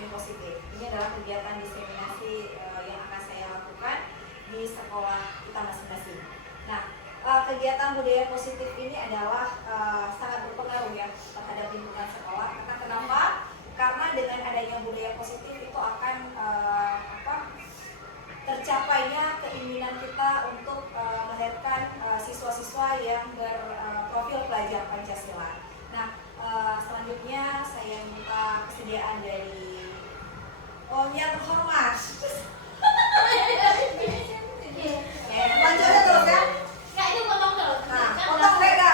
disiplin positif. Ini adalah kegiatan diseminasi yang akan saya lakukan di sekolah kita masing-masing. Nah, kegiatan budaya positif ini adalah sangat berpengaruh ya terhadap lingkungan sekolah. Karena kenapa? Karena dengan adanya budaya positif itu akan tercapainya keinginan kita untuk melahirkan siswa-siswa yang berprofil pelajar Pancasila. Nah, selanjutnya saya minta kesediaan dari yang terhormat. Lanjutnya terus ya. Nggak, itu potong terus. Nah, potong beda.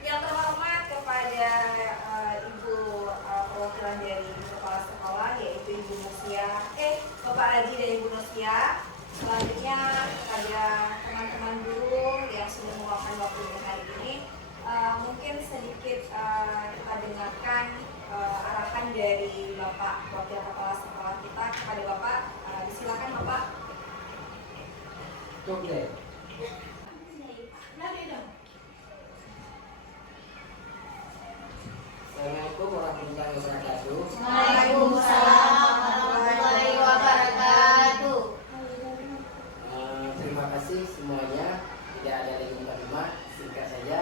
Yang terhormat kepada Ibu perwakilan dari kepala sekolah, yaitu Ibu Nusia, Bapak Raji dan Ibu Nusia. Selanjutnya kepada teman-teman guru yang sudah meluangkan waktu hari ini. Mungkin sedikit kita dengarkan arahan dari Bapak Wakil Kepala Sekolah kita kepada Bapak. Silakan Bapak. Oke. Assalamualaikum warahmatullahi wabarakatuh. Waalaikumsalam warahmatullahi wabarakatuh. Terima kasih semuanya. Tidak ada lagi muka-muka, singkat saja.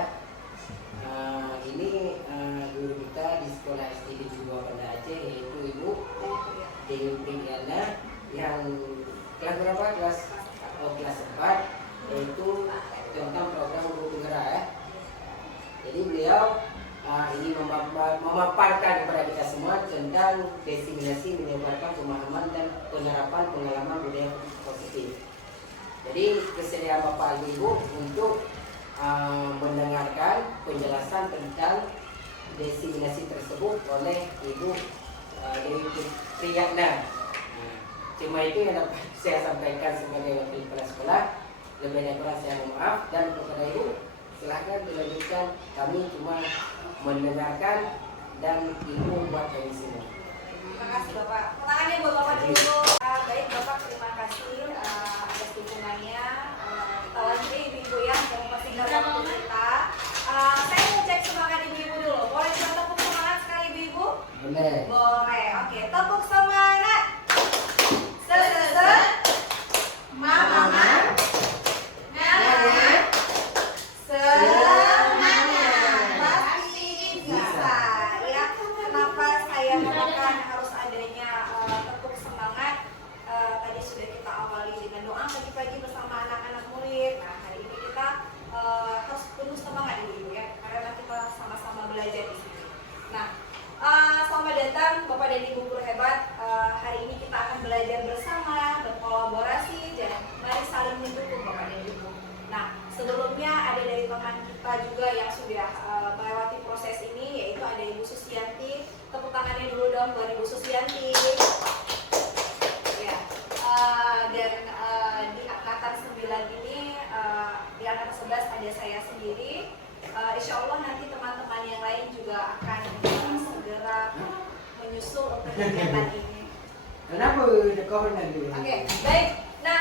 Ini guru kita di sekolah SD Negeri 2 Banda Aceh, yaitu Ibu Dewi Pringgana yang kelas berapa? Kelas 4, yaitu tentang program guru penggerak ya. Jadi beliau ini memaparkan kepada kita semua tentang diseminasi, menyebarkan pemahaman dan penerapan pengalaman budaya positif. Jadi kesediaan Bapak Ibu untuk mendengarkan penjelasan tentang diseminasi tersebut oleh Ibu Dewi Priyatna. Cuma itu yang dapat saya sampaikan sebagai wakil kepala sekolah. Lebih banyak kurang saya mohon maaf, dan kepada Ibu silahkan dilanjutkan. Kami cuma mendengarkan dan Ibu buat dari sini. Terima kasih Bapak. Tangannya buat Bapak dulu. Baik Bapak, terima kasih atas dukungannya. Kita lanjut Ibu ya, yang mempersingkat waktu kita. Saya mau cek semangat Ibu dulu. Boleh kita tepuk semangat sekali Ibu? Boleh. Boleh. Oke, tepuk semangat. Mama. Semangat. Pasti bisa. Ya, kenapa saya mengatakan harus adanya tepuk semangat? Tadi sudah kita awali dengan doa pagi-pagi bersama anak-anak murid. Nah, hari ini kita harus penuh semangat Ibu ya, karena kita sama-sama belajar di sini. Nah, selamat datang Bapak dan Ibu guru hebat. Hari ini kita akan belajar bersama, berkolaborasi, dan mari saling mendukung Bapak dan Ibu. Nah, sebelumnya ada dari teman kita juga yang sudah melewati proses ini, yaitu ada Ibu Susianti. Tepuk tangannya dulu dong buat Ibu Susianti. Ya, dan di angkatan 9 ini, di angkatan 11 ada saya sendiri. Insya Allah nanti teman-teman yang lain juga akan segera menyusul untuk kegiatan ini. Kenapa dekoran nanti? Oke, baik. Nah,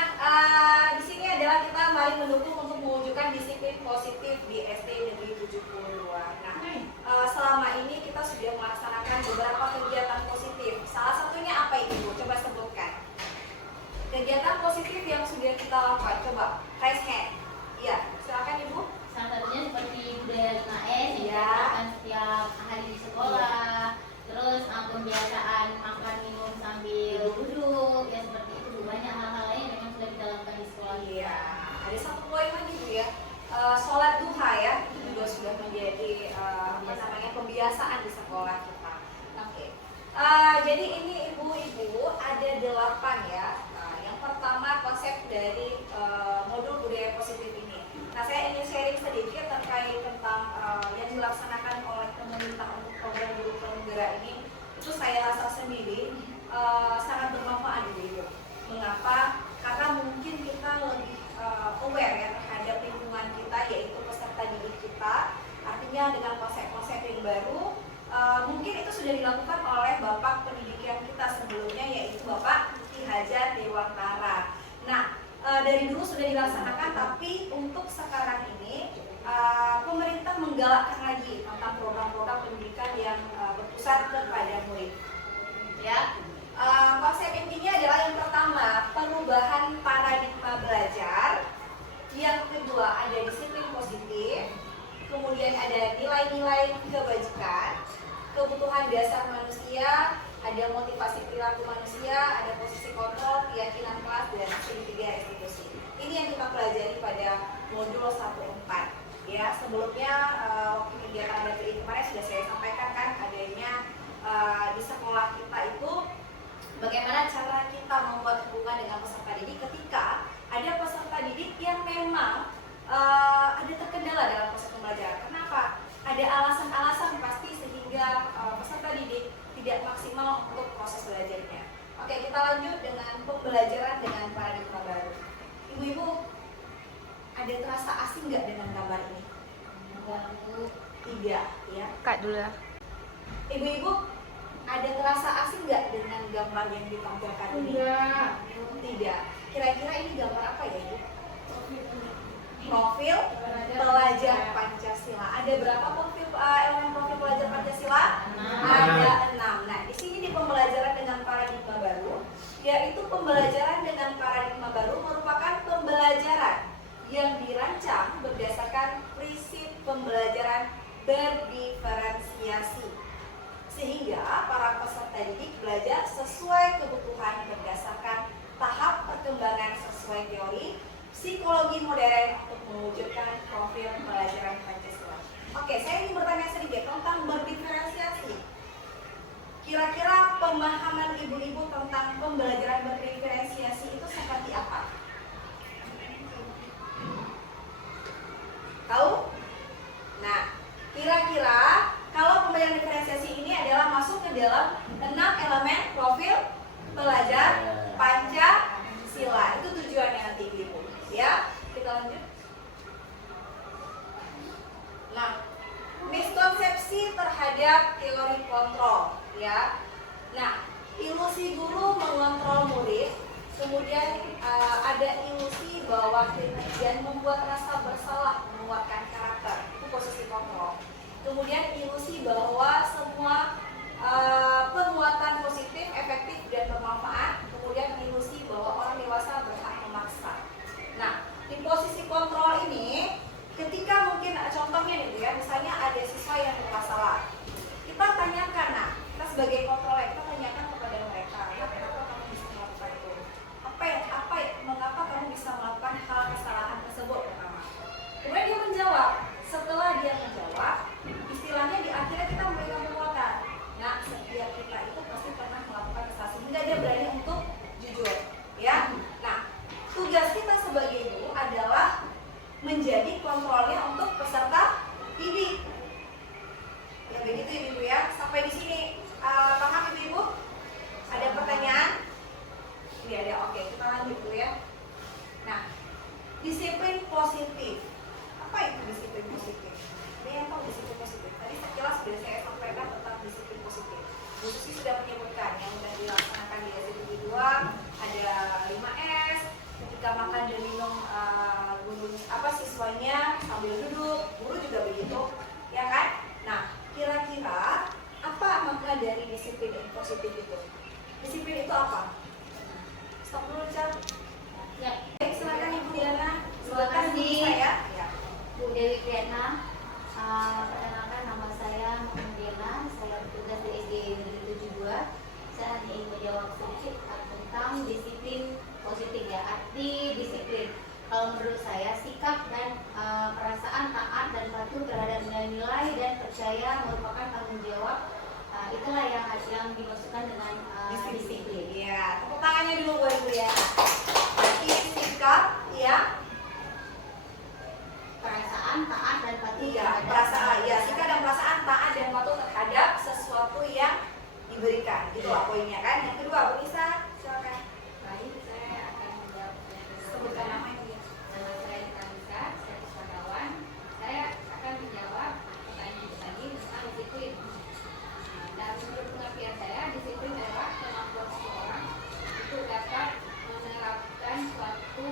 di sini adalah kita mari mendukung untuk mewujudkan disiplin positif di SD Negeri 72. Nah, selama ini kita sudah melaksanakan beberapa kegiatan positif. Salah satunya apa Ibu? Coba sebutkan. Kegiatan positif yang sudah kita lakukan. Coba raise hand. Iya, silakan Ibu. Salah satunya seperti budaya 5S yang Ya. dilakukan setiap hari di sekolah. Terus pembiasaan makan minum sambil duduk, ya seperti itu. Banyak hal-hal lain yang memang sudah kita lakukan di sekolah. Iya, ada satu poin lagi Bu ya. Sholat duha ya, itu juga sudah menjadi pembiasaan di sekolah kita. Oke. Jadi ini ibu-ibu ada 8 ya. Nah, yang pertama konsep dari modul budaya positif ini. Nah, saya ingin sharing sedikit terkait tentang yang dilaksanakan oleh pemerintah untuk program guru penggerak ini. Itu saya rasa sendiri sangat bermanfaat ibu. Mengapa? Karena mungkin kita lebih aware ya terhadap lingkungan kita, yaitu peserta didik kita. Artinya dengan konsep-konsep yang baru, mungkin itu sudah dilakukan oleh Bapak pendidikan kita sebelumnya, yaitu Bapak Ki Hajar Dewantara. Nah, dari dulu sudah dilaksanakan, tapi untuk sekarang ini pemerintah menggalakkan lagi tentang program-program pendidikan yang berpusat kepada murid. ya. Konsep intinya adalah yang pertama perubahan paradigma belajar, yang kedua ada disiplin positif, kemudian ada nilai-nilai kebajikan, kebutuhan dasar manusia, ada motivasi perilaku manusia, ada posisi kontrol, keyakinan kelas, dan segitiga restitusi. Ini yang kita pelajari pada modul 1.4. Ya, sebelumnya waktu kegiatan ADPI kemarin sudah saya sampaikan kan adanya di sekolah kita itu bagaimana cara kita membuat hubungan dengan peserta didik ketika ada peserta didik yang memang ada terkendala dalam proses pembelajaran. Kenapa? Ada alasan-alasan pasti sehingga peserta didik tidak maksimal untuk proses belajarnya. Oke, kita lanjut dengan pembelajaran dengan paradigma baru. Ibu-ibu, ada terasa asing nggak dengan gambar ini? Enggak, Bu. Tidak, ya. Kak dulu ya. Ibu-ibu, ada terasa asing nggak dengan gambar yang ditampilkan ini? Enggak. Tidak. Kira-kira ini gambar apa ya, Bu? Profil pelajar Pancasila. Ada berapa elemen profil pelajar Pancasila? 6. Ada 6. Nah, di sini di pembelajaran dengan paradigma baru, yaitu pembelajaran dengan paradigma baru merupakan pembelajaran yang dirancang berdasarkan prinsip pembelajaran berdiferensiasi, sehingga para peserta didik belajar sesuai kebutuhan berdasarkan tahap perkembangan sesuai teori psikologi modern untuk mewujudkan profil pelajaran Pancasila. Oke, saya ingin bertanya sedikit tentang berdiferensiasi. Kira-kira pemahaman ibu-ibu tentang pembelajaran berdiferensiasi itu seperti apa? Tahu? Nah, kira-kira kalau pembelajaran diferensiasi ini adalah masuk ke dalam 6 elemen profil pelajar Pancasila. Itu tujuannya nanti ibu-ibu. Ya, kita lanjut. Nah, miskonsepsi terhadap teori kontrol, ya. Nah, ilusi guru mengontrol murid, kemudian ada ilusi bahwa dan membuat rasa bersalah menguatkan karakter, itu posisi kontrol. Kemudian ilusi bahwa semua penguatan positif, efektif dan bermanfaat. Kemudian ilusi bahwa orang dewasa berhak memaksa. Nah, di posisi kontrol ini, ketika mungkin contohnya nih Bu ya, misalnya ada siswa yang bermasalah, kita tanyakan, nah kita sebagai kontrol kita tanyakan kepada mereka, ya kenapa kamu bisa melakukan itu? Mengapa kamu bisa melakukan hal kesalahan tersebut pertama? Kemudian dia menjawab. Setelah dia menjawab, istilahnya di akhirnya kita memberikan penguatan. Nah, setiap kita itu pasti pernah melakukan kesalahan sehingga dia berani untuk jujur, ya. Nah, tugas kita sebagai guru adalah menjadi kontrolnya untuk peserta didik. Ya begitu ibu ya. Sampai di sini paham ibu-ibu? Ada pertanyaan? Ini ada. Oke, kita lanjut dulu ya. Nah, disiplin positif. Apa itu disiplin positif? Ada yang tahu disiplin positif? Tadi sekilas sudah saya sampaikan tentang disiplin positif. Bu Susi sudah menyebutkan yang sudah dilaksanakan di SDG 2 ada 5S. Ketika makan dan minum siswanya sambil duduk, guru juga begitu, ya kan? Nah, kira-kira apa makna dari disiplin positif itu? Disiplin itu apa? Stop dulu, Cak. Ya. Baik, silakan Ibu Diana. Terima kasih. Saya. Ya. Bu Dewi Priatna. Perkenalkan nama saya Muhammad Diana. Saya bertugas di SD Negeri 72. Saya hanya ingin menjawab sedikit tentang disiplin positif ya. Arti disiplin. Kalau menurut saya sikap dan perasaan taat dan patuh terhadap nilai-nilai dan percaya merupakan tanggung jawab. Itulah yang dimaksudkan dengan disiplin. Iya, tepuk tangannya dulu buat Ibu ya. Berarti sikap, ya. Perasaan taat dan patuh. Iya, perasaan, ya, sikap dan perasaan taat dan patuh terhadap sesuatu yang diberikan. Itulah poinnya kan. Yang kedua, Bu Nisa, silakan. Baik, saya akan menjawab. Sebutkan namanya. Nama saya Kanisa, saya wisatawan. Saya akan menjawab pertanyaan itu tadi tentang disiplin. Dan menurut pengertian saya, disiplin adalah kemampuan seseorang untuk dapat menerapkan suatu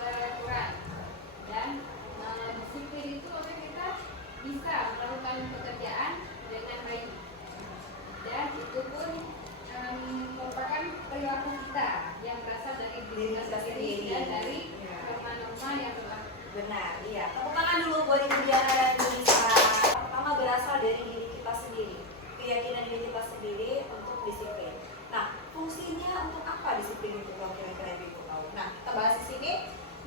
peraturan. Dan disiplin itu maksudnya kita bisa melakukan pekerjaan dengan baik. Dan itu pun kita sendiri, keyakinan diri kita sendiri untuk disiplin. Nah, fungsinya untuk apa disiplin itu kalau kira-kira Ibu tahu? Nah, kita bahas di sini.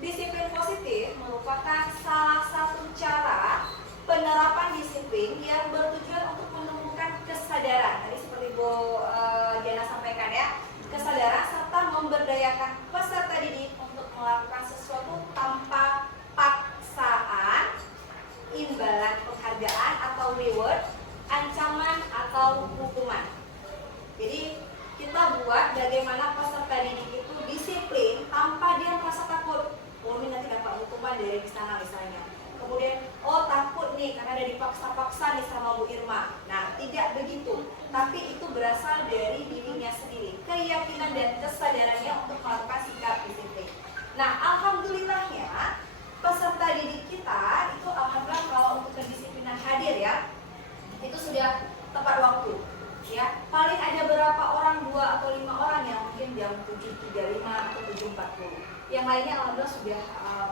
Disiplin positif merupakan salah satu cara penerapan disiplin yang bertujuan untuk menumbuhkan kesadaran. Tadi seperti Bu Jana sampaikan ya, kesadaran serta memberdayakan peserta didik untuk melakukan sesuatu tanpa paksaan, imbalan penghargaan atau reward, ancaman atau hukuman. Jadi kita buat bagaimana peserta didik itu disiplin tanpa dia merasa takut. Oh, ini nanti dapat hukuman dari di sana misalnya. Kemudian, oh takut nih karena ada dipaksa-paksa nih sama Bu Irma. Nah, tidak begitu. Tapi itu berasal dari dirinya sendiri. Keyakinan dan kesadarannya untuk melakukan sikap disiplin. Nah, alhamdulillahnya peserta didik kita itu alhamdulillah kalau untuk kedisiplinan hadir ya, itu sudah tepat waktu. Ya, paling ada berapa orang, 2 atau 5 orang yang mungkin jam 7.35 atau 7.40. Yang lainnya alhamdulillah sudah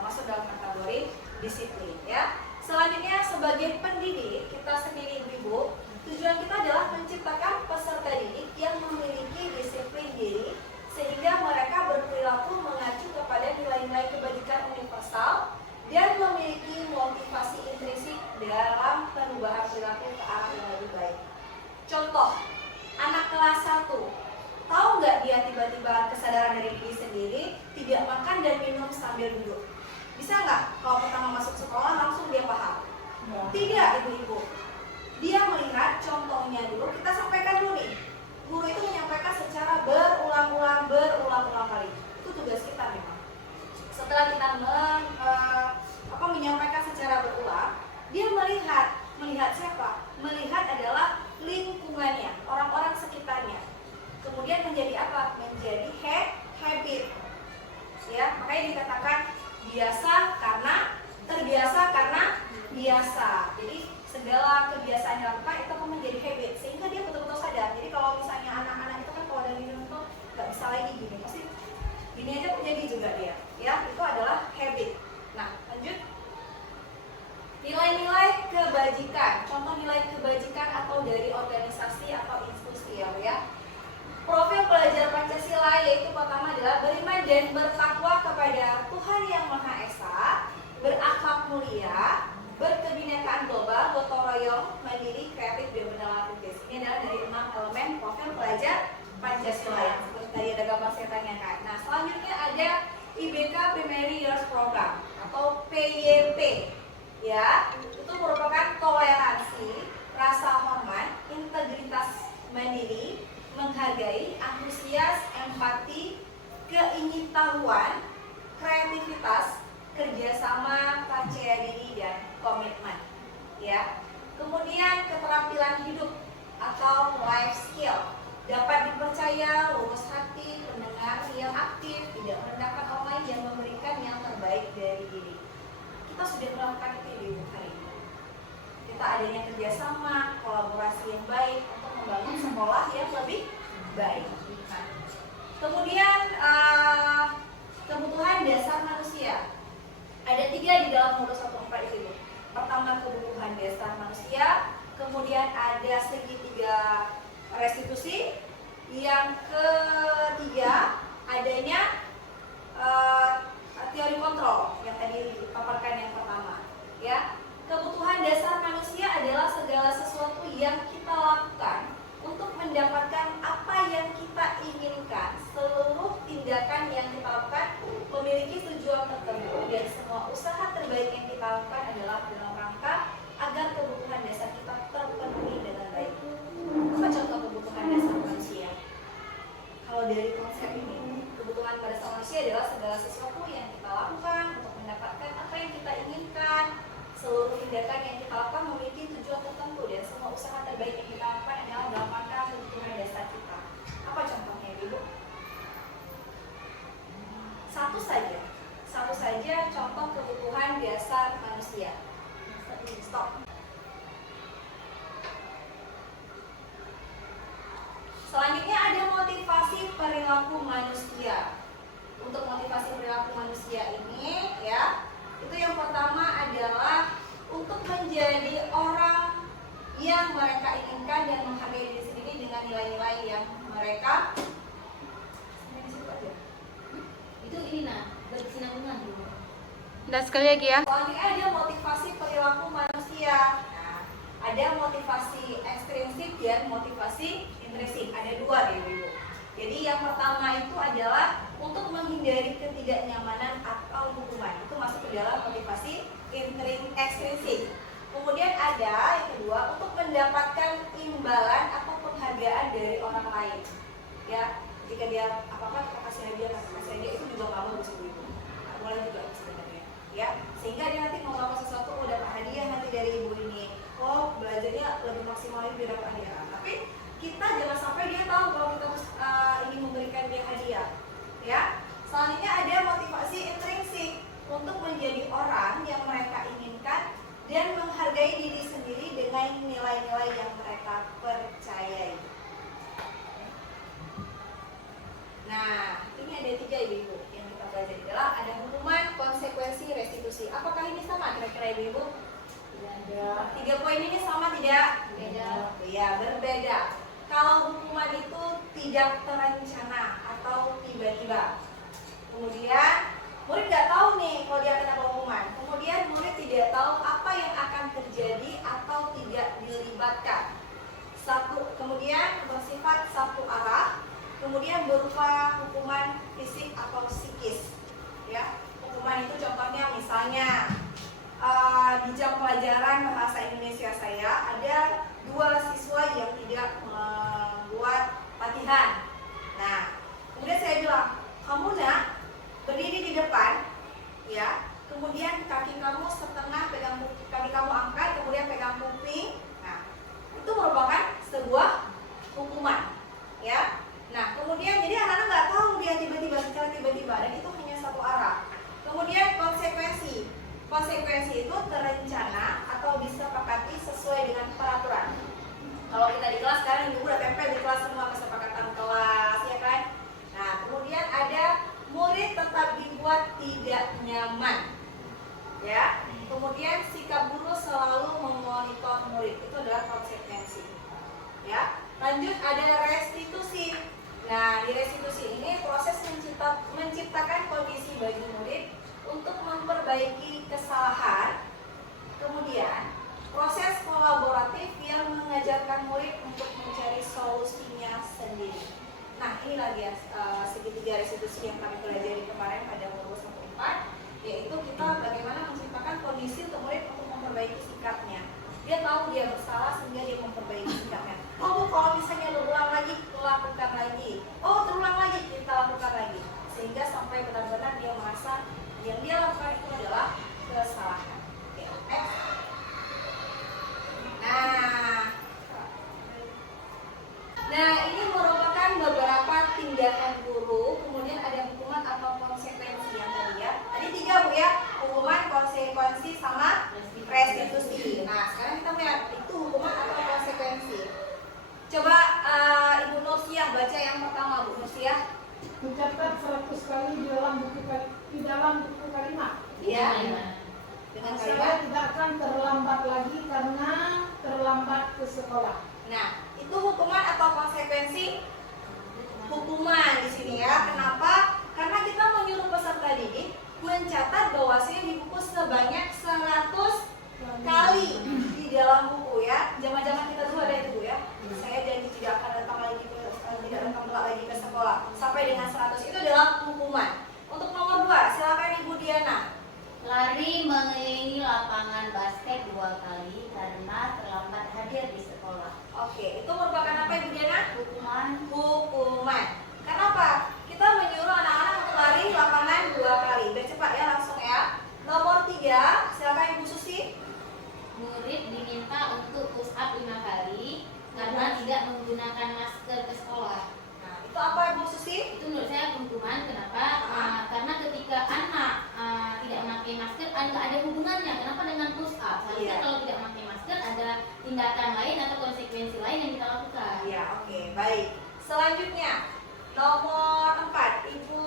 masuk dalam kategori disiplin ya. Selanjutnya sebagai pendidik kita sendiri ibu-ibu, tujuan kita adalah menciptakan peserta didik yang memiliki disiplin diri sehingga mereka berperilaku mengacu kepada nilai-nilai kebajikan universal dan memiliki motivasi intrinsik dalam perubahan perilaku ke arah yang lebih baik. Contoh, anak kelas 1, tahu nggak dia tiba-tiba kesadaran dari diri sendiri tidak makan dan minum sambil duduk? Bisa nggak kalau pertama masuk sekolah langsung dia paham? Tidak, ibu-ibu. Dia melihat contohnya dulu, kita sampaikan dulu nih. Guru itu menyampaikan secara berulang-ulang kali. Itu tugas kita memang. Setelah kita menyampaikan secara berulang, dia melihat siapa? Melihat adalah lingkungannya, orang-orang sekitarnya. Kemudian menjadi apa? Menjadi habit. Ya, makanya dikatakan terbiasa karena biasa. Jadi segala kebiasaan yang dilakukan itu akan menjadi habit sehingga dia betul-betul sadar. Jadi kalau misalnya anak-anak itu kan kalau ada minum itu nggak bisa lagi gini, pasti gini aja menjadi juga dia. Ya, itu adalah habit. Nah, lanjut. Nilai-nilai kebajikan. Contoh nilai kebajikan atau dari organisasi atau institusi ya. Profil pelajar Pancasila yaitu pertama adalah beriman dan bertakwa kepada Tuhan Yang Maha Esa, berakhlak mulia, berkebinekaan global, gotong royong, mandiri, kreatif, dan bernalartis. Ini adalah dari 6 elemen profil pelajar Pancasila yang seperti tadi ada gambar saya tanyakan. Nah, selanjutnya ada IBK Primary Years Program atau PYP. Ya, itu merupakan toleransi, rasa hormat, integritas mandiri, menghargai, antusias, empati, keingintahuan, kreativitas, kerjasama, percaya diri, dan komitmen. Ya. Kemudian keterampilan hidup atau life skill, dapat dipercaya, lurus hati, pendengar yang aktif, tidak merendahkan orang lain, dan memberikan yang terbaik dari diri. Kita sudah melakukan itu di hari ini. Kita adanya kerjasama, kolaborasi yang baik untuk membangun sekolah yang lebih baik. Nah, kemudian kebutuhan dasar manusia. Ada 3 di dalam modul 1.4 itu. Pertama kebutuhan dasar manusia, kemudian ada segitiga restitusi, yang ketiga adanya teori kontrol yang tadi dipaparkan yang pertama. Ya, kebutuhan dasar manusia adalah segala sesuatu yang kita lakukan untuk mendapatkan apa yang kita inginkan. Seluruh tindakan yang kita lakukan memiliki tujuan tertentu dan semua usaha terbaik yang kita lakukan adalah dalam rangka agar kebutuhan dasar kita terpenuhi dengan baik. Apa contoh kebutuhan dasar manusia? Kalau dari konsep ini, kebutuhan dasar manusia adalah segala sesuatu yang kita lakukan untuk mendapatkan apa yang kita inginkan. Seluruh tindakan yang kita lakukan memiliki tujuan tertentu dan semua usaha terbaik yang kita lakukan adalah dalam rangka kebutuhan dasar kita. Apa contohnya, Ibu? Satu saja contoh kebutuhan dasar manusia. Stop. Selanjutnya ada motivasi perilaku manusia. Untuk motivasi perilaku manusia ini ya, itu yang pertama adalah untuk menjadi orang yang mereka inginkan dan menghargai diri sendiri dengan nilai-nilai yang mereka Itu ini nah, berkesinambungan dulu. Dan sekali lagi ya. Selanjutnya ada motivasi perilaku manusia. Nah, ada motivasi ekstrinsik dan motivasi intrinsik. Ada dua deh Ibu. Jadi yang pertama itu adalah untuk menghindari ketidaknyamanan atau hukuman. Itu masuk ke dalam motivasi ekstrinsik. Kemudian ada yang kedua untuk mendapatkan imbalan atau penghargaan dari orang lain. Ya, jika dia apa-apa kita kasih hadiah itu juga nggak bagus Ibu. Nah, boleh juga sebenarnya. Ya, sehingga dia nanti mau melakukan sesuatu dapat hadiah nanti dari ibu ini. Oh, belajarnya lebih maksimal dia dapat hadiah. Tapi kita jangan sampai dia tahu kalau kita ingin memberikan dia hadiah. Ya, selanjutnya ada motivasi intrinsik untuk menjadi orang yang mereka inginkan dan menghargai diri sendiri dengan nilai-nilai yang mereka percayai. Nah, ini ada 3 Ibu yang kita pelajari adalah ada hukuman, konsekuensi, restitusi. Apakah ini sama kira-kira Ibu? Tidak. 3 poin ini sama tidak? Beda. Ya, berbeda. Kalau hukuman itu tidak terencana atau tiba-tiba. Kemudian murid nggak tahu nih kalau dia akan dapat hukuman. Kemudian murid tidak tahu apa yang akan terjadi atau tidak dilibatkan. Kemudian bersifat satu arah. Kemudian berupa hukuman fisik atau psikis. Ya, hukuman itu contohnya misalnya di jam pelajaran bahasa Indonesia saya ada 2 siswa yang tidak membuat latihan. Nah, kemudian saya bilang, kamu nak berdiri di depan, ya. Kemudian kaki kamu setengah pegang kaki kamu angkat, kemudian pegang kuping. Nah, itu merupakan sebuah hukuman, ya. Nah, kemudian jadi anak-anak nggak tahu dia tiba-tiba secara tiba-tiba dan itu hanya satu arah. Kemudian konsekuensi. Konsekuensi itu terencana atau disepakati sesuai dengan peraturan. Kalau kita di kelas sekarang ibu udah tempel di kelas semua kesepakatan kelas, ya kan? Nah, kemudian ada murid tetap dibuat tidak nyaman, ya. Kemudian sikap guru selalu memonitor murid, itu adalah konsekuensi, ya. Lanjut ada restitusi. Nah, di restitusi ini proses menciptakan kondisi bagi murid untuk memperbaiki kesalahan. Kemudian proses kolaboratif yang mengajarkan murid untuk mencari solusinya sendiri. Nah, ini lagi ya segitiga restitusi yang kami pelajari kemarin pada umur 1-4, yaitu kita bagaimana menciptakan kondisi untuk murid untuk memperbaiki sikapnya. Dia tahu dia bersalah sehingga dia memperbaiki sikapnya. Oh, kalau misalnya berulang lagi, lakukan lagi. Oh, terulang lagi, kita lakukan lagi. Sehingga sampai benar-benar dia merasa yang dia lakukan itu adalah kesalahan. Oke, next. Nah, ini merupakan beberapa tindakan guru. Kemudian ada hukuman atau konsekuensi yang tadi ya. Tadi 3 Bu ya, hukuman, konsekuensi, sama restitusi. Nah, sekarang kita melihat itu hukuman atau konsekuensi. Coba Ibu Nursiah baca yang pertama Bu Nursiah. Mencatat 100 kali di dalam buku kalimat. Iya. Dengan Saya kalimat. tidak akan terlambat lagi karena terlambat ke sekolah. Nah, itu hukuman atau konsekuensi? Hukuman di sini ya. Kenapa? Karena kita menyuruh peserta didik mencatat bahwasanya di buku sebanyak 100 kali di dalam buku ya. Zaman-zaman kita dulu ada itu Bu ya. Saya janji tidak akan datang lagi ke sekolah sampai dengan 100. Itu adalah hukuman. Untuk nomor 2, silakan Ibu Diana. Lari mengelilingi lapangan basket 2 kali karena terlambat hadir di sekolah. Oke, itu merupakan apa Ibu Diana? Hukuman. Hukuman. Kenapa? Kita menyuruh anak-anak untuk lari lapangan 2 kali. Biar cepat ya, langsung ya. Nomor 3, silakan Ibu Susi. Murid diminta untuk push up 5 kali karena tidak menggunakan masker ke sekolah. Nah, itu apa Ibu Susi? Itu menurut saya hukuman. Kenapa? Karena ketika anak tidak memakai masker, nggak ada hubungannya. Kenapa dengan push up? Seharusnya kalau tidak memakai masker ada tindakan lain atau konsekuensi lain yang kita lakukan. Iya, oke, baik. Selanjutnya, nomor 4, Ibu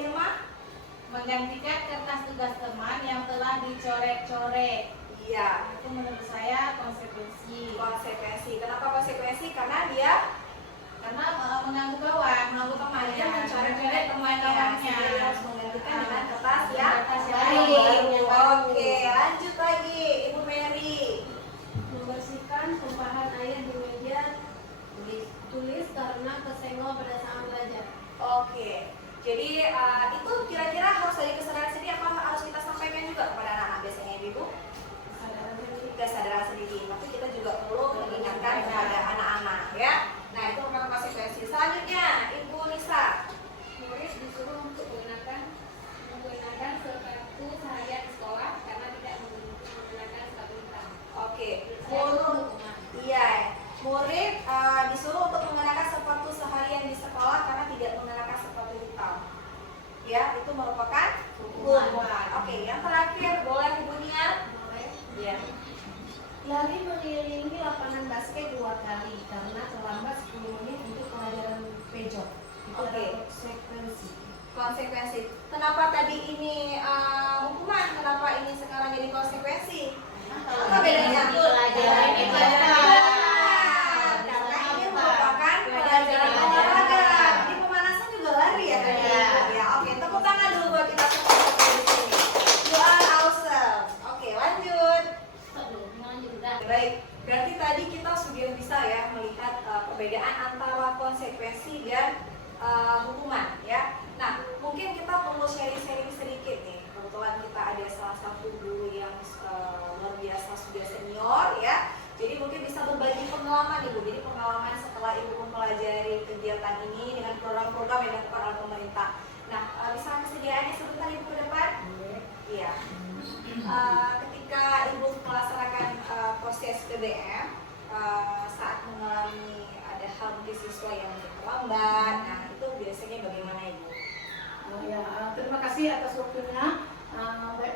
Irma. Menggantikan kertas tugas teman yang telah dicoret-coret. Iya. Itu menurut saya konsekuensi. Konsekuensi. Kenapa konsekuensi? Karena dia Karena mengganggu kawan. mengganggu teman, dia Iya, mencoret-coret temannya. Dia harus menggantikan dengan kertas yang Kertas yang baru. baru. Oke, lanjut lagi, Ibu Mary. Membersihkan tumpahan air di meja tulis karena kesenggol pada saat belajar. Oke, jadi itu kira-kira harus dari kesadaran sendiri apa harus kita sampaikan juga kepada anak-anak biasanya Ibu? Kesadaran sendiri, tapi kita juga perlu mengingatkan kepada anak-anak ya. Nah itu merupakan konsekuensi. Selanjutnya Ibu Nisa. Murid disuruh untuk menggunakan sepatu seharian di sekolah karena tidak menggunakan sepatu hitam. Oke, Itu hukuman. iya, murid disuruh untuk mengenakan sepatu seharian di sekolah karena tidak mengenakan sepatu hitam. Ya, itu merupakan hukuman. Oke, yang terakhir boleh Ibu Nia? Iya. Lari mengelilingi lapangan basket 2 kali karena terlambat 10 menit untuk pelajaran pejok. Itu Oke. adalah konsekuensi. Konsekuensi. Kenapa tadi ini hukuman? Kenapa ini sekarang jadi konsekuensi? Apa bedanya? Pelajaran Benar, karena ini merupakan pelajaran Pelajaran olahraga. olahraga. Jadi pemanasan juga lari ya tadi. Iya. Ya, oke, tepuk tangan dulu buat kita semua di sini. You are awesome. Oke, lanjut. Stop dulu, lanjut udah. Baik, berarti tadi kita sudah bisa ya melihat perbedaan antara konsekuensi dan hukuman ya. Nah, mungkin kita perlu sharing-sharing sedikit nih. Kebetulan kita ada salah satu guru yang luar biasa sudah senior ya. Jadi mungkin bisa berbagi pengalaman Ibu. Jadi pengalaman setelah Ibu mempelajari kegiatan ini dengan program-program yang dilakukan oleh pemerintah. Nah, bisa kesediaannya sebentar Ibu ke depan? Iya. Ketika Ibu melaksanakan proses PBM saat mengalami ada hal mungkin siswa yang terlambat, nah itu biasanya bagaimana Ibu? Terima kasih atas waktunya. Baik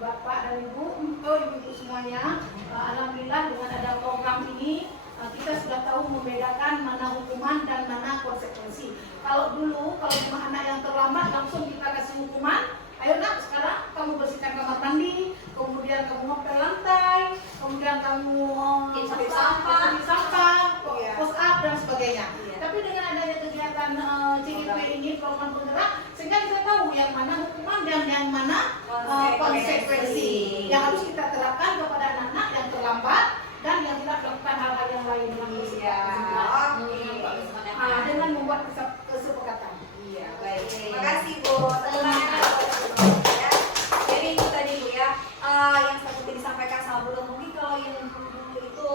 Bapak dan Ibu, untuk Ibu-Ibu semuanya. Alhamdulillah dengan ada program ini kita sudah tahu membedakan mana hukuman dan mana konsekuensi. Kalau dulu, kalau cuma anak yang terlambat langsung kita kasih hukuman, ayo nak sekarang kamu bersihkan kamar mandi, kemudian kamu ngepel lantai, kemudian kamu Sapu sampah. Iya. post up dan sebagainya. Iya. Tapi dengan adanya kegiatan CGP ini program penggerak, sehingga kita tahu yang mana hukuman dan yang mana konsekuensi yang harus kita terapkan kepada anak-anak yang terlambat dan yang tidak melakukan hal-hal yang lain dengan Iya, oke. dengan membuat kesepakatan. Iya, baik. Terima kasih Bu. Tepuk tangan ya. Jadi itu tadi Bu ya, yang seperti disampaikan sama Bu. Mungkin kalau yang dulu itu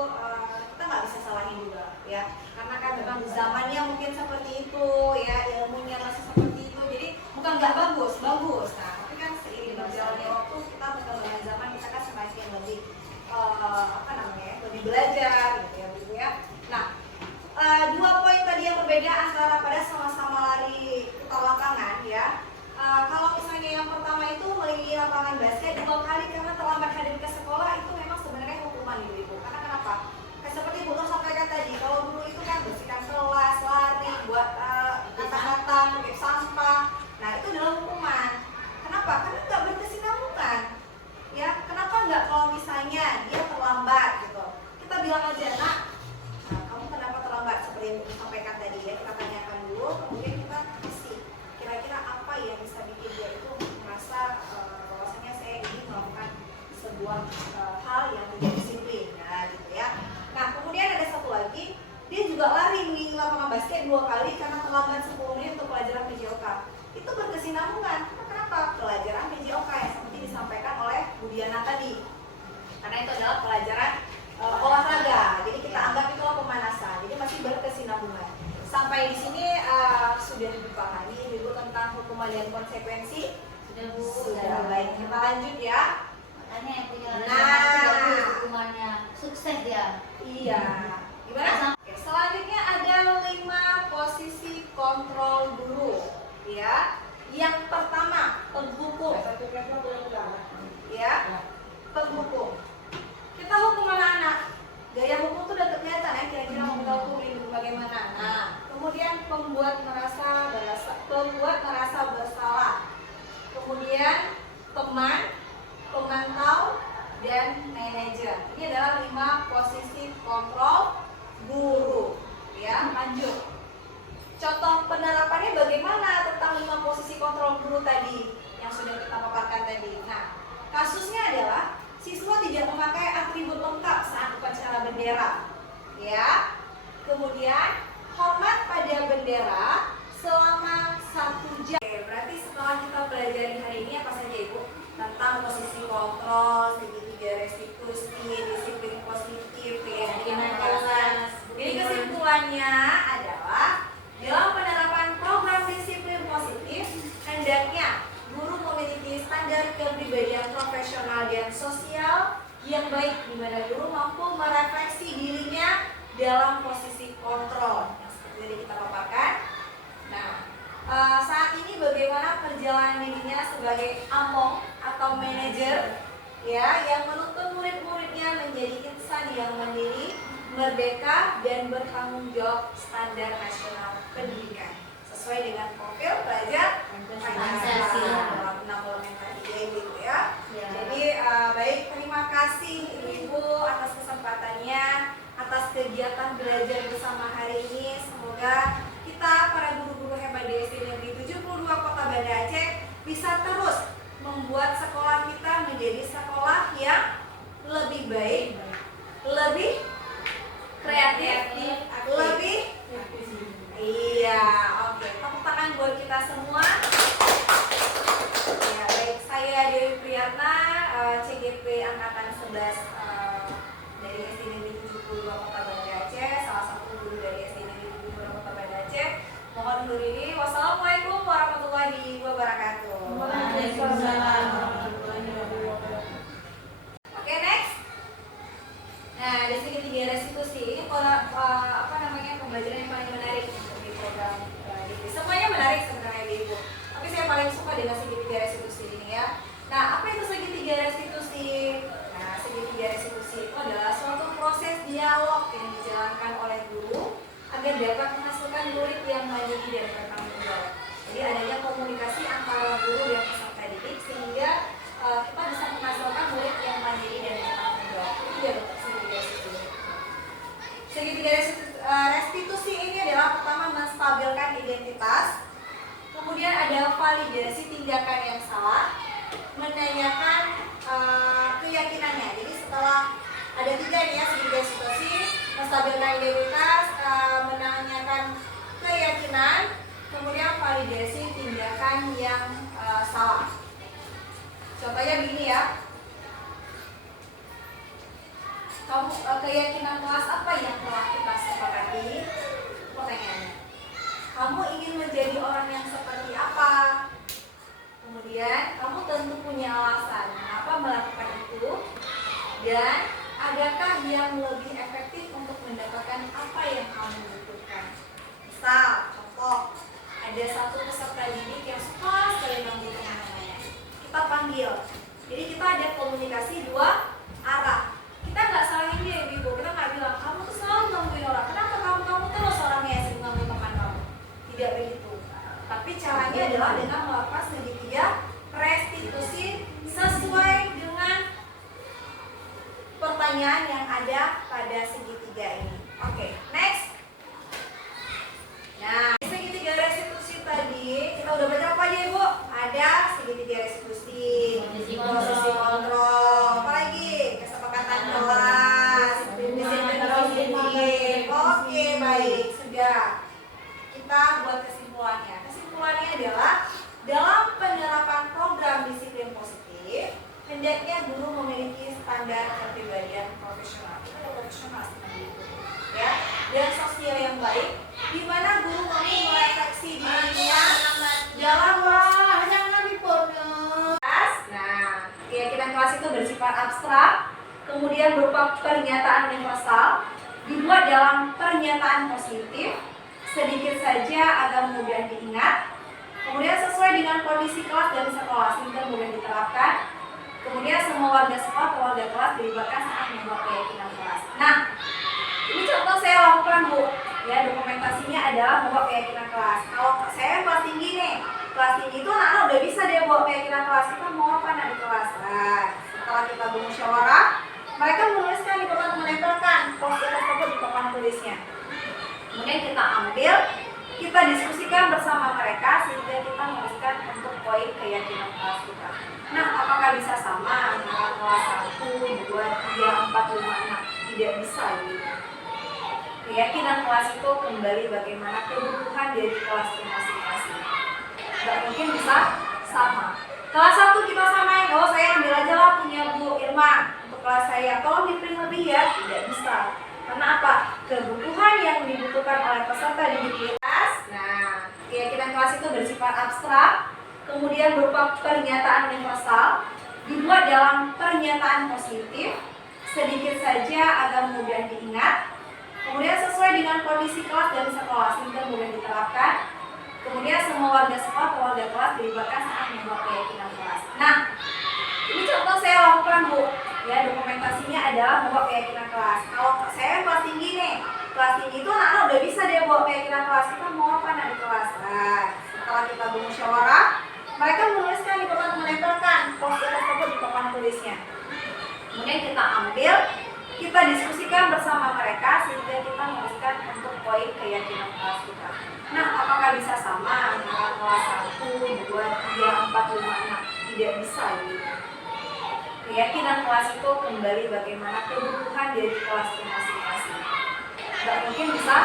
kita nggak bisa salahin juga ya, karena kan memang zamannya mungkin seperti itu ya, ilmunya masih seperti itu. Jadi bukan nggak bagus, bagus. Nah, tapi kan seiring berjalannya waktu kita perkembangan zaman kita kan semakin lebih lebih belajar gitu ya Bu ya. Nah, 2 poin tadi yang berbeda antara pada sama-sama lari putar lapangan ya. Kalau misalnya yang pertama itu mengelilingi lapangan basket 2 kali karena terlambat hadir ke sekolah, itu memang sebenarnya hukuman Ibu. Karena kenapa? Kayak seperti Bu Nur sampaikan tadi, kalau dulu itu kan bersihkan kelas, lari, buat kata-kata, ngambil sampah. Nah itu adalah hukuman. Kenapa? Karena nggak berkesinambungan. Ya, kenapa nggak kalau misalnya dia terlambat gitu? Kita bilang aja, nak, kamu kenapa terlambat seperti yang disampaikan tadi ya, kita tanyakan dulu, kemudian kita kasih kira-kira apa yang bisa bikin dia itu merasa bahwasanya saya ini melakukan sebuah hal yang menjadi disiplin, nah gitu ya. Nah kemudian ada satu lagi, dia juga lari di lapangan basket 2 kali karena terlambat 10 menit untuk pelajaran PJOK. Itu berkesinambungan. Kenapa? Pelajaran PJOK yang seperti disampaikan oleh Bu Diana tadi, karena itu adalah pelajaran olahraga, jadi kita anggap itu pemanasan, jadi masih berkesinambungan. Sampai di sini sudah dipahami Ibu tentang hukuman dan konsekuensi. Sudah Bu. Sudah, baik, kita lanjut ya. Makanya yang punya anak Nah. bagus hukumannya, sukses dia. Iya. Gimana? Oke, selanjutnya ada 5 posisi kontrol guru. Ya. Yang pertama, penghukum. Ya. Penghukum. Kita hukum anak-anak. Gaya hukum itu udah kelihatan ya, kira-kira mau kita hukum ini bagaimana. Nah, kemudian pembuat merasa bersalah. Kemudian teman, pemantau, dan manajer. ya. Kemudian hormat pada bendera selama 1 jam. Oke, berarti setelah kita pelajari hari ini apa saja Ibu? Tentang posisi kontrol, segitiga restitusi, disiplin positif, keyakinan kelas. Jadi kesimpulannya adalah dalam penerapan program disiplin positif, hendaknya guru memiliki standar kepribadian profesional dan sosial yang baik, di mana guru mampu merefleksi dirinya dalam posisi kontrol yang seperti tadi kita paparkan. Nah, saat ini bagaimana perjalanan dirinya sebagai among atau manajer ya, yang menuntun murid-muridnya menjadi insan yang mandiri, merdeka, dan bertanggung jawab standar nasional pendidikan sesuai dengan profil pelajar Pancasila dalam 6 elemen tadi gitu ya. Ya. Jadi baik, terima kasih Ibu atas kesempatannya, atas kegiatan belajar bersama hari ini. Semoga kita para guru-guru hebat di SD Negeri 72 Kota Banda Aceh bisa terus membuat sekolah kita menjadi sekolah yang lebih baik, lebih kreatif, lebih oke. Tepuk tangan buat kita semua. Ya, baik, saya Dewi Priyatna, CGP angkatan 11 dari SD Negeri 72 Kota Banda Aceh, salah satu guru dari SD Negeri 72 Kota Banda Aceh. Mohon undur diri. Wassalamualaikum warahmatullahi wabarakatuh. Waalaikumsalam. Oke, next. Nah, di segitiga restitusi ini pembelajaran yang paling menarik untuk di program ini. Semuanya menarik sebenarnya Ibu, tapi saya paling suka dengan segitiga restitusi ini ya. Nah, apa itu segitiga restitusi? Nah, segitiga restitusi itu adalah suatu proses dialog yang dijalankan oleh guru agar dapat menghasilkan murid yang mandiri dan bertanggung jawab. Jadi adanya komunikasi antara guru dan peserta didik sehingga kita bisa menghasilkan murid yang mandiri dan bertanggung jawab. Itu dia bentuk segitiga restitusi. Segitiga restitusi ini adalah pertama menstabilkan identitas, kemudian ada validasi tindakan yang salah, menanyakan keyakinannya. Jadi setelah ada 3 nih ya segitiga restitusi, menstabilkan identitas, menanyakan keyakinan, kemudian validasi tindakan yang salah. Contohnya begini ya. Kamu keyakinan kelas apa yang telah kita sepakati? Pertanyaannya. Kamu ingin menjadi orang yang seperti apa? Kemudian kamu tentu punya alasan mengapa melakukan itu, dan adakah yang lebih efektif untuk mendapatkan apa yang kamu butuhkan? Misal, contoh, ada satu peserta didik yang suka sekali membutuhkan namanya. Kita panggil. Jadi kita ada komunikasi 2 arah. Kita nggak salahin dia Ibu, kita nggak bilang kamu tuh selalu gangguin orang. Kenapa kamu terus orangnya yang sering gangguin teman kamu? Tidak begitu. Tapi caranya adalah dengan melakukan segitiga restitusi sesuai dengan pertanyaan yang ada pada segitiga ini. Oke, next. Nah, segitiga restitusi tadi kita udah baca apa aja Ibu? Ada segitiga restitusi, posisi kontrol, apa lagi? Kesepakatan kelas, disiplin positif. Oke, baik, sudah. Kita buat kesimpulannya. Kesimpulannya adalah dalam penerapan program disiplin positif, hendaknya guru memiliki standar kepribadian profesional. Kita profesional ya, dan sosial yang baik, di mana guru mampu merefleksi dirinya dalam Nah, keyakinan kelas itu bersifat abstrak, kemudian berupa pernyataan universal, dibuat dalam pernyataan positif, sedikit saja agar mudah diingat, kemudian sesuai dengan kondisi kelas dan sekolah sehingga mudah diterapkan. Kemudian semua warga sekolah atau warga kelas dilibatkan saat membuat keyakinan kelas. Nah, ini contoh saya lakukan Bu. Ya, dokumentasinya adalah membuat keyakinan kelas. Kalau saya kelas tinggi nih, kelas tinggi itu anak-anak udah bisa deh buat keyakinan kelas. Kita mau apa nak di kelas? Nah, setelah kita bermusyawarah, mereka menuliskan di papan, menempelkan post-it tersebut di papan tulisnya. Kemudian kita ambil, kita diskusikan bersama mereka sehingga kita menuliskan untuk poin keyakinan kelas kita. Nah, apakah bisa sama antara kelas 1, 2, 3, 4, 5, 6? Tidak bisa gitu. Keyakinan kelas itu kembali bagaimana kebutuhan dari kelas masing-masing. Nggak mungkin bisa sama. Kelas 1 kita samain, oh saya ambil aja lah punya Bu Irma untuk kelas saya, tolong di-print lebih ya. Tidak bisa. Karena apa? Kebutuhan yang dibutuhkan oleh peserta didik kelas. Nah, keyakinan kelas itu bersifat abstrak, kemudian berupa pernyataan universal, dibuat dalam pernyataan positif, sedikit saja agar mudah diingat, kemudian sesuai dengan kondisi kelas dan sekolah sehingga mudah diterapkan. Kemudian semua warga sekolah atau warga kelas dilibatkan saat membuat keyakinan kelas. Nah, ini contoh saya lakukan Bu. Ya, dokumentasinya adalah membuat keyakinan kelas. Kalau saya kelas tinggi nih, kelas tinggi itu anak-anak udah bisa deh buat keyakinan kelas. Kita mau apa nak di kelas? Nah, setelah kita bermusyawarah, mereka menuliskan di papan, menempelkan post-it tersebut di papan tulisnya. Kemudian kita ambil, kita diskusikan bersama mereka sehingga kita menuliskan untuk poin keyakinan kelas kita. Nah, apakah bisa sama antara kelas 1, 2, 3, 4, 5, 6? Tidak bisa ini. Keyakinan kelas itu kembali bagaimana kebutuhan dari kelas masing-masing. Nggak mungkin bisa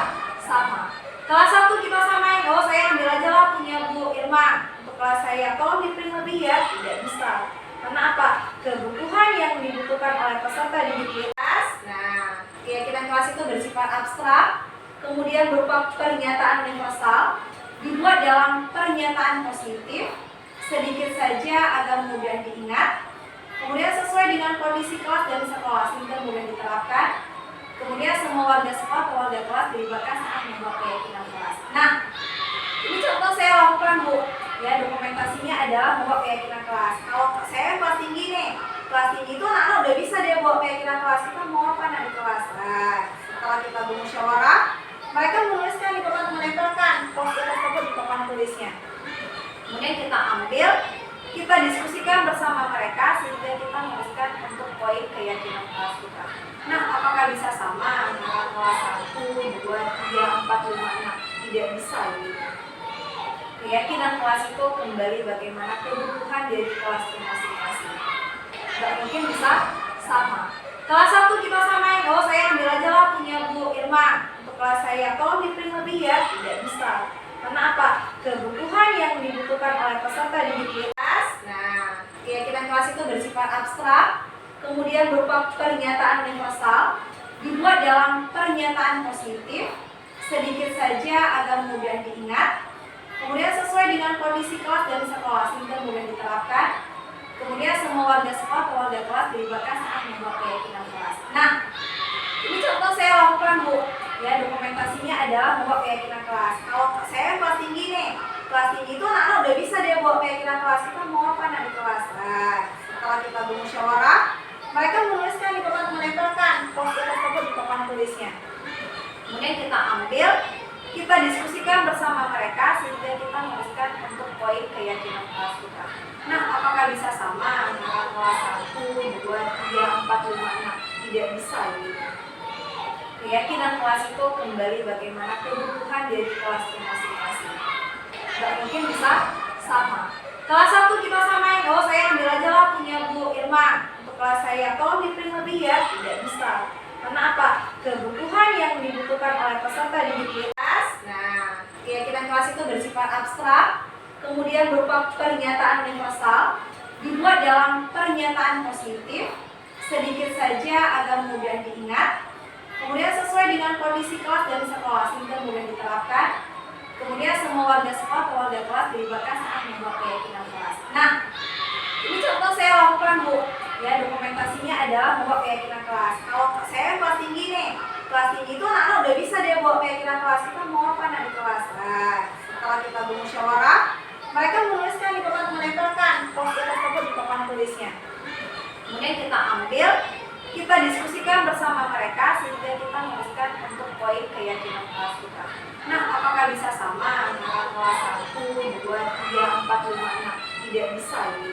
sama. Kelas 1 kita samain, oh saya ambil aja lah punya Bu Irma untuk kelas saya, tolong di-print lebih ya. Tidak bisa. Karena apa? Kebutuhan yang dibutuhkan oleh peserta didik kelas. Nah, keyakinan kelas itu bersifat abstrak, kemudian berupa pernyataan universal, dibuat dalam pernyataan positif, sedikit saja agar mudah diingat, kemudian sesuai dengan kondisi kelas dan sekolah sehingga mudah diterapkan. Kemudian semua warga sekolah atau warga kelas dilibatkan saat membuat keyakinan kelas. Nah, ini contoh saya lakukan Bu. Ya, dokumentasinya adalah membuat keyakinan kelas. Kalau saya kelas tinggi nih, kelas tinggi itu anak-anak udah bisa deh buat keyakinan kelas. Kita mau apa nak di kelas? Nah, setelah kita bermusyawarah, mereka menuliskan di papan, menempelkan post-it tersebut di papan tulisnya. Kemudian kita ambil, kita diskusikan bersama mereka sehingga kita menuliskan untuk poin keyakinan kelas kita. Nah, apakah bisa sama antara kelas 1, 2, 3, 4, 5, 6? Tidak bisa ini. Keyakinan kelas itu kembali bagaimana kebutuhan dari kelas masing-masing. Nggak mungkin bisa sama. Kelas 1 kita samain, oh saya ambil aja lah punya Bu Irma untuk kelas saya, tolong di-print lebih ya. Tidak bisa. Karena apa? Kebutuhan yang dibutuhkan oleh peserta didik kelas. Nah, keyakinan kelas itu bersifat abstrak, kemudian berupa pernyataan universal, dibuat dalam pernyataan positif, sedikit saja agar mudah diingat, kemudian sesuai dengan kondisi kelas dan sekolah sehingga mudah diterapkan. Kemudian semua warga sekolah atau warga kelas dilibatkan saat membuat keyakinan kelas. Nah, ini contoh saya lakukan Bu. Ya, dokumentasinya adalah membuat keyakinan kelas. Kalau saya kelas tinggi nih, kelas tinggi itu anak-anak udah bisa deh buat keyakinan kelas. Kita mau apa nak di kelas? Nah, setelah kita bermusyawarah, mereka menuliskan di papan, menempelkan post-it tersebut di papan tulisnya. Kemudian kita ambil, kita diskusikan bersama mereka sehingga kita menuliskan untuk poin keyakinan kelas kita. Nah, apakah bisa sama antara kelas 1, 2, 3, 4, 5, 6? Tidak bisa ini. Keyakinan kelas itu kembali bagaimana kebutuhan dari kelas masing-masing. Nggak mungkin bisa sama. Kelas 1 kita samain, oh saya ambil aja lah punya Bu Irma untuk kelas saya, tolong di-print lebih ya. Tidak bisa. Karena apa? Kebutuhan yang dibutuhkan oleh peserta didik kelas. Nah, keyakinan kelas itu bersifat abstrak, kemudian berupa pernyataan universal, dibuat dalam pernyataan positif, sedikit saja agar mudah diingat, kemudian sesuai dengan kondisi kelas dan sekolah sehingga mudah diterapkan. Kemudian semua warga sekolah atau warga kelas dilibatkan saat membuat keyakinan kelas. Nah, ini contoh saya lakukan Bu. Ya, dokumentasinya adalah membuat keyakinan kelas. Kalau saya kelas tinggi nih, kelas tinggi itu anak-anak udah bisa deh buat keyakinan kelas. Kita mau apa nak di kelas? Nah, setelah kita bermusyawarah, mereka menuliskan di papan, menempelkan post-it tersebut di papan tulisnya. Kemudian kita ambil, kita diskusikan bersama mereka sehingga kita menuliskan untuk poin keyakinan kelas kita. Nah, apakah bisa sama antara kelas 1, 2, 3, 4, 5, 6? Tidak bisa ini.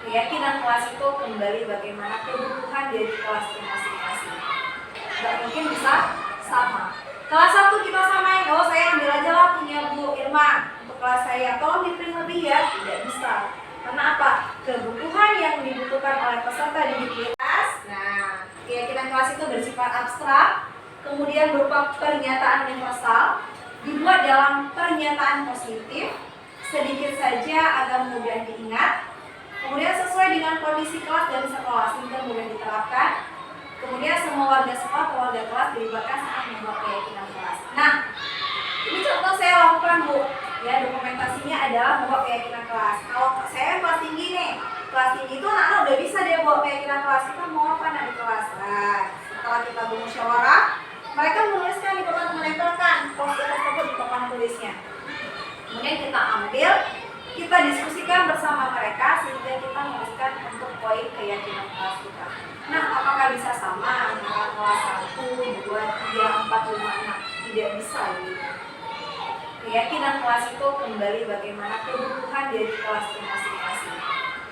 Keyakinan kelas itu kembali bagaimana kebutuhan dari kelas masing-masing. Nggak mungkin bisa sama. Kelas 1 kita samain, oh saya ambil aja lah punya Bu Irma untuk kelas saya, tolong di-print lebih ya. Tidak bisa. Karena apa? Kebutuhan yang dibutuhkan oleh peserta didik kelas. Nah, keyakinan kelas itu bersifat abstrak, kemudian berupa pernyataan universal, dibuat dalam pernyataan positif, sedikit saja agar mudah diingat, kemudian sesuai dengan kondisi kelas dan sekolah sehingga mudah diterapkan, kemudian semua warga sekolah atau warga kelas dilibatkan saat membuat keyakinan kelas. Nah, ini contoh saya lakukan, Bu. Ya, dokumentasinya adalah membuat keyakinan kelas. Kalau saya kelas tinggi nih, kelas tinggi itu anak-anak udah bisa deh buat keyakinan kelas. Kita mau apa nak di kelas? Nah, setelah kita bermusyawarah, mereka menuliskan di papan, menempelkan post-it tersebut di papan tulisnya. Kemudian kita ambil, kita diskusikan bersama mereka sehingga kita menuliskan untuk poin keyakinan kelas kita. Nah, apakah bisa sama antara kelas 1, 2, 3, 4, 5, 6? Tidak bisa gitu. Keyakinan kelas itu kembali bagaimana kebutuhan dari kelas masing-masing.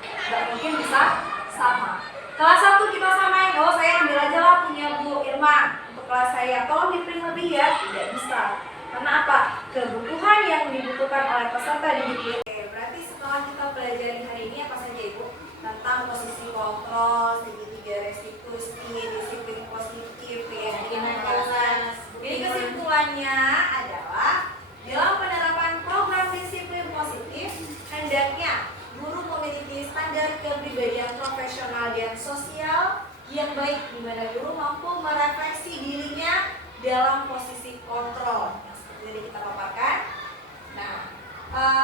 Tidak mungkin bisa sama. Kelas 1 kita samain, oh saya ambil aja lah punya Bu Irma untuk kelas saya, tolong di-print lebih ya. Tidak bisa. Karena apa? Kebutuhan yang dibutuhkan oleh peserta didik. Oke, berarti setelah kita pelajari hari ini apa saja Ibu? Tentang posisi kontrol, segitiga restitusi, disiplin positif, keyakinan kelas. Jadi kesimpulannya adalah dalam penerapan program disiplin positif, hendaknya guru memiliki standar kepribadian profesional dan sosial yang baik, di mana guru mampu merefleksi dirinya dalam posisi kontrol. Jadi kita paparkan. Nah,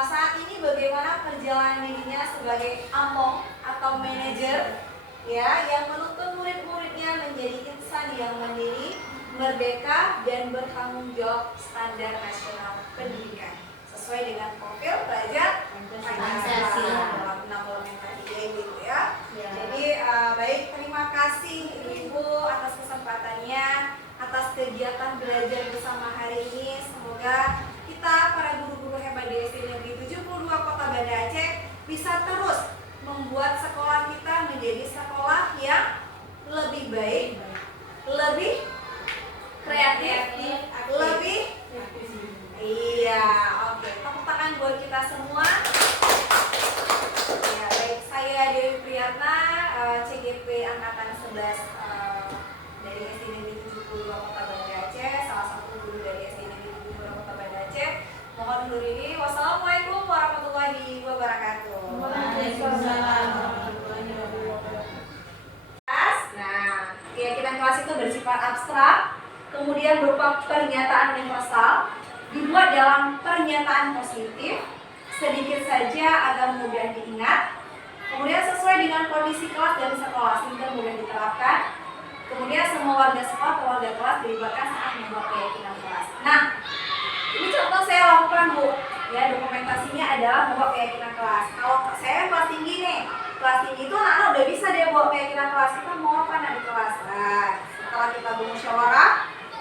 saat ini bagaimana perjalanan dirinya sebagai among atau manajer, ya, yang menuntun murid-muridnya menjadi insan yang mandiri, merdeka, dan bertanggung jawab standar nasional pendidikan sesuai dengan profil pelajar Pancasila dalam 6 elementa gitu ya. Jadi baik, terima kasih Ibu atas kesempatannya, atas kegiatan belajar bersama hari ini. Semoga kita para guru-guru hebat di SD Negeri 72 Kota Banda Aceh bisa terus membuat sekolah kita menjadi sekolah yang lebih baik, lebih kreatif, lebih oke. Tepuk tangan buat kita semua. Ya, baik, saya Dewi Priyatna, CGP angkatan 11 dari SD Negeri 72 Kota Banda Aceh, salah satu guru dari SD Negeri 72 Kota Banda Aceh. Mohon undur diri. Wassalamualaikum warahmatullahi wabarakatuh. Waalaikumsalam. Nah, keyakinan kelas itu bersifat abstrak, kemudian berupa pernyataan universal, dibuat dalam pernyataan positif, sedikit saja agar mudah diingat, kemudian sesuai dengan kondisi kelas dan sekolah sehingga mudah diterapkan, kemudian semua warga sekolah atau warga kelas dilibatkan saat membuat keyakinan kelas. Nah, ini contoh saya lakukan, Bu. Ya, dokumentasinya adalah membuat keyakinan kelas. Kalau saya kelas tinggi nih, kelas tinggi itu anak-anak udah bisa deh buat keyakinan kelas. Kita mau apa nak di kelas? Nah, setelah kita bermusyawarah,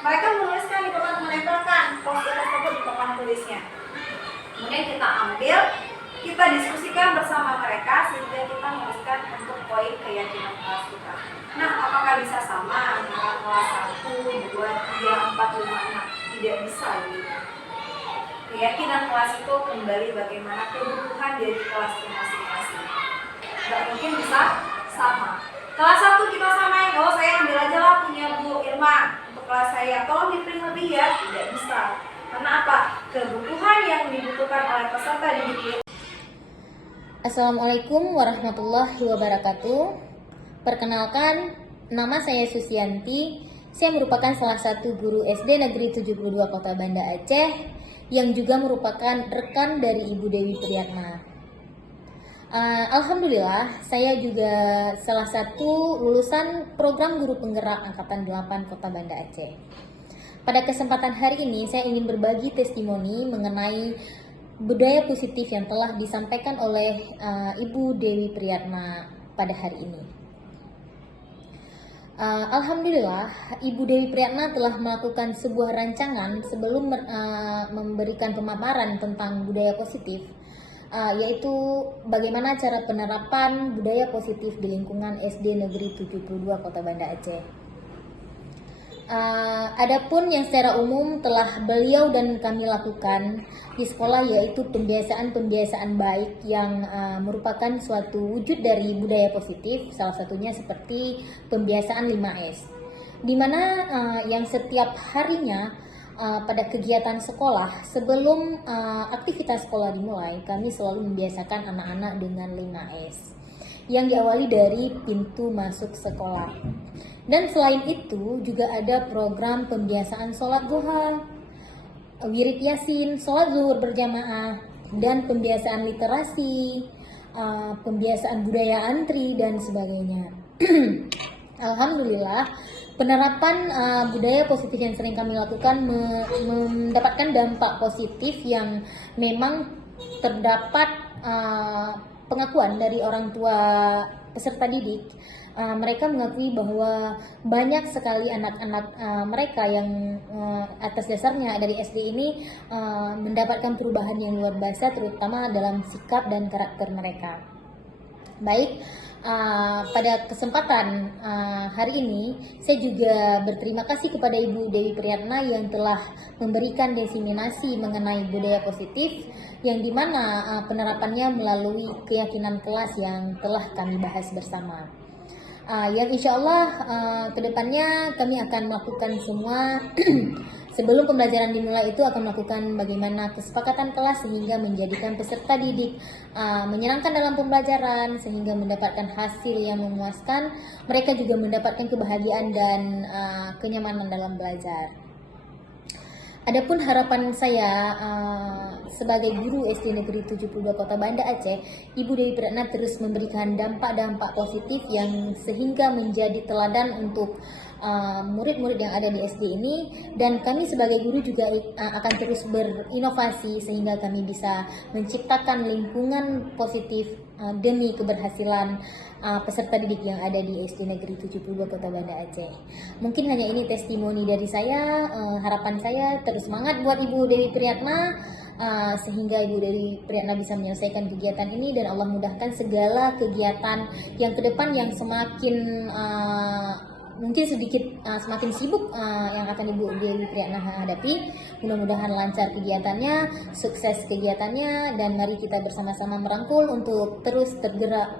mereka menuliskan di papan, menempelkan post-it tersebut di papan tulisnya. Kemudian kita ambil, kita diskusikan bersama mereka sehingga kita menuliskan untuk poin keyakinan kelas kita. Nah, apakah bisa sama antara kelas 1, 2, 3, 4, 5, 6? Tidak bisa gitu. Keyakinan kelas itu kembali bagaimana kebutuhan dari kelas masing-masing. Tidak mungkin bisa sama. Kelas 1 kita samain, oh saya ambil aja lah punya Bu Irma untuk kelas saya, tolong di-print lebih ya. Tidak bisa. Karena apa? Kebutuhan yang dibutuhkan oleh peserta didik. Assalamualaikum warahmatullahi wabarakatuh. Perkenalkan, nama saya Susianti. Saya merupakan salah satu guru SD Negeri 72 Kota Banda Aceh yang juga merupakan rekan dari Ibu Dewi Priyatna. Alhamdulillah, saya juga salah satu lulusan program guru penggerak Angkatan 8 Kota Banda Aceh. Pada kesempatan hari ini, saya ingin berbagi testimoni mengenai budaya positif yang telah disampaikan oleh Ibu Dewi Priyatna pada hari ini. Alhamdulillah, Ibu Dewi Priyatna telah melakukan sebuah rancangan sebelum memberikan pemaparan tentang budaya positif, yaitu bagaimana cara penerapan budaya positif di lingkungan SD Negeri 72 Kota Banda Aceh. Adapun yang secara umum telah beliau dan kami lakukan di sekolah, yaitu pembiasaan-pembiasaan baik yang merupakan suatu wujud dari budaya positif, salah satunya seperti pembiasaan 5S. dimana yang setiap harinya pada kegiatan sekolah sebelum aktivitas sekolah dimulai, kami selalu membiasakan anak-anak dengan 5S yang diawali dari pintu masuk sekolah. Dan selain itu juga ada program pembiasaan sholat duha, wirid yasin, sholat zuhur berjamaah, dan pembiasaan literasi, pembiasaan budaya antri, dan sebagainya. Alhamdulillah, penerapan budaya positif yang sering kami lakukan mendapatkan dampak positif yang memang terdapat pengakuan dari orang tua peserta didik. Mereka mengakui bahwa banyak sekali anak-anak mereka yang atas dasarnya dari SD ini mendapatkan perubahan yang luar biasa, terutama dalam sikap dan karakter mereka. Baik, pada kesempatan hari ini saya juga berterima kasih kepada Ibu Dewi Priyatna yang telah memberikan diseminasi mengenai budaya positif, yang dimana penerapannya melalui keyakinan kelas yang telah kami bahas bersama. Yang insya Allah kedepannya kami akan melakukan semua sebelum pembelajaran dimulai itu akan melakukan bagaimana kesepakatan kelas sehingga menjadikan peserta didik menyenangkan dalam pembelajaran sehingga mendapatkan hasil yang memuaskan. Mereka juga mendapatkan kebahagiaan dan kenyamanan dalam belajar. Adapun harapan saya sebagai guru SD Negeri 72 Kota Banda Aceh, Ibu Dewi Priyatna terus memberikan dampak-dampak positif yang sehingga menjadi teladan untuk murid-murid yang ada di SD ini, dan kami sebagai guru juga akan terus berinovasi sehingga kami bisa menciptakan lingkungan positif demi keberhasilan peserta didik yang ada di SD Negeri 72 Kota Banda Aceh. Mungkin hanya ini testimoni dari saya. Harapan saya terus semangat buat Ibu Dewi Priyatna sehingga Ibu Dewi Priyatna bisa menyelesaikan kegiatan ini, dan Allah mudahkan segala kegiatan yang ke depan yang semakin mungkin sedikit semakin sibuk yang akan Ibu Dewi Priyatna hadapi. Mudah-mudahan lancar kegiatannya, sukses kegiatannya, dan mari kita bersama-sama merangkul untuk terus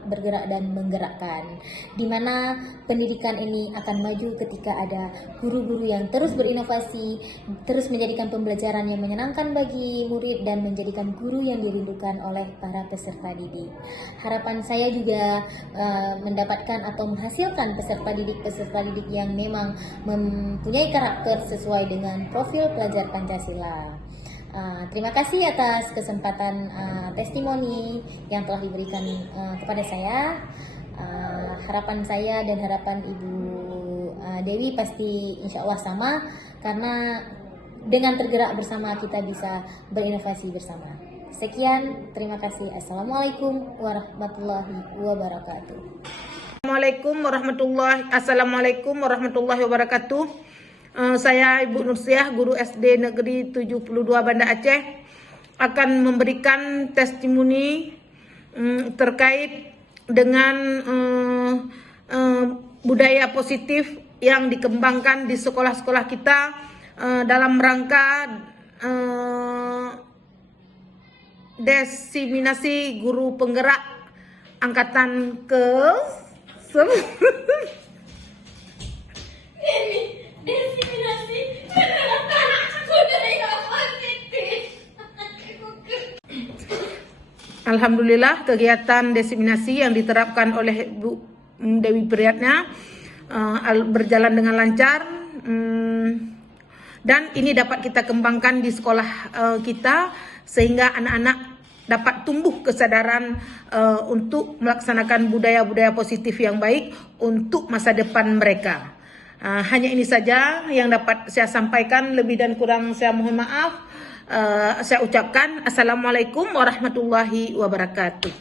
bergerak dan menggerakkan. Di mana pendidikan ini akan maju ketika ada guru-guru yang terus berinovasi, terus menjadikan pembelajaran yang menyenangkan bagi murid dan menjadikan guru yang dirindukan oleh para peserta didik. Harapan saya juga mendapatkan atau menghasilkan peserta didik yang memang mempunyai karakter sesuai dengan profil pelajar Pancasila. Terima kasih atas kesempatan testimoni yang telah diberikan kepada saya. Harapan saya dan harapan Ibu Dewi pasti insya Allah sama, karena dengan tergerak bersama kita bisa berinovasi bersama. Sekian, terima kasih. Assalamualaikum warahmatullahi wabarakatuh. Assalamualaikum warahmatullahi wabarakatuh. Saya Ibu Nursiah, guru SD Negeri 72 Banda Aceh, akan memberikan testimoni terkait dengan budaya positif yang dikembangkan di sekolah-sekolah kita dalam rangka diseminasi guru penggerak angkatan ke Diseminasi penerapan budaya positif. Alhamdulillah, kegiatan diseminasi yang diterapkan oleh Bu Dewi Priyatna berjalan dengan lancar, dan ini dapat kita kembangkan di sekolah kita sehingga anak-anak dapat tumbuh kesadaran untuk melaksanakan budaya-budaya positif yang baik untuk masa depan mereka. Hanya ini saja yang dapat saya sampaikan, lebih dan kurang saya mohon maaf. Saya ucapkan Assalamualaikum warahmatullahi wabarakatuh.